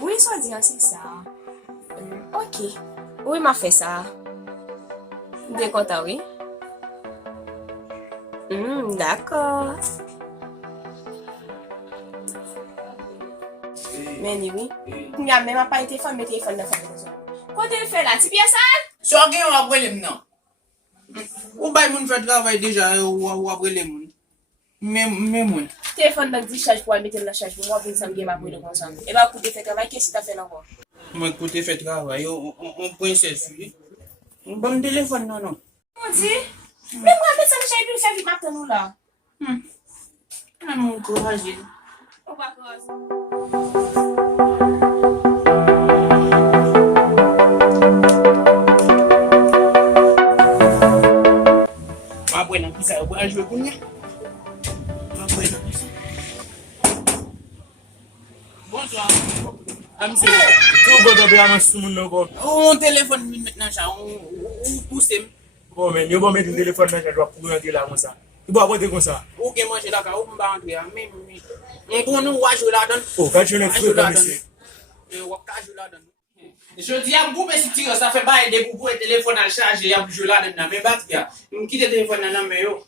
Oui, ça dit, c'est ça. Ok. Oui, m'a fait ça. Bien content, oui. D'accord. Mais oui. Il n'y a même pas un téléphone, mais téléphone n'a pas besoin. Quand elle fait là, tu bien ça? So gen yon apre lem nan. Ou bay moun fè travay deja ou apre lem moun. Men mwen. Téléphone dans le charge pour mettre la charge pour moi pour ça me ma pour le consommer. Et bah pour te faire travail qu'est-ce que tu as fait encore? Mwen kote fè travay, on princesse. Bon téléphone non non. On dit mais moi mettre ça le charge pour faire vite maintenant là. Nan moun courage. On va cause. Apre nan ki sa yo pral jwe koun ya. Apre nan ki sa. Bonsoir. Amse. Tout bon dobe aman sou moun nan kon. On téléphone mi maintenant ça, on pousse. Bon men, yo bon met un téléphone nan jadwa pou rentre la kon sa. Yo bon apote kon sa. Ou gen manje la ka ou mba rentre même on kon nou waj la don. Oh, quand je ne trouve pas monsieur. Wap ka jwe la don. Je dis à vous, mais si tu ça fait pas des pour le téléphone à charger, il y a joué là dedans, mais batterie. On quitte le téléphone dans mais yo.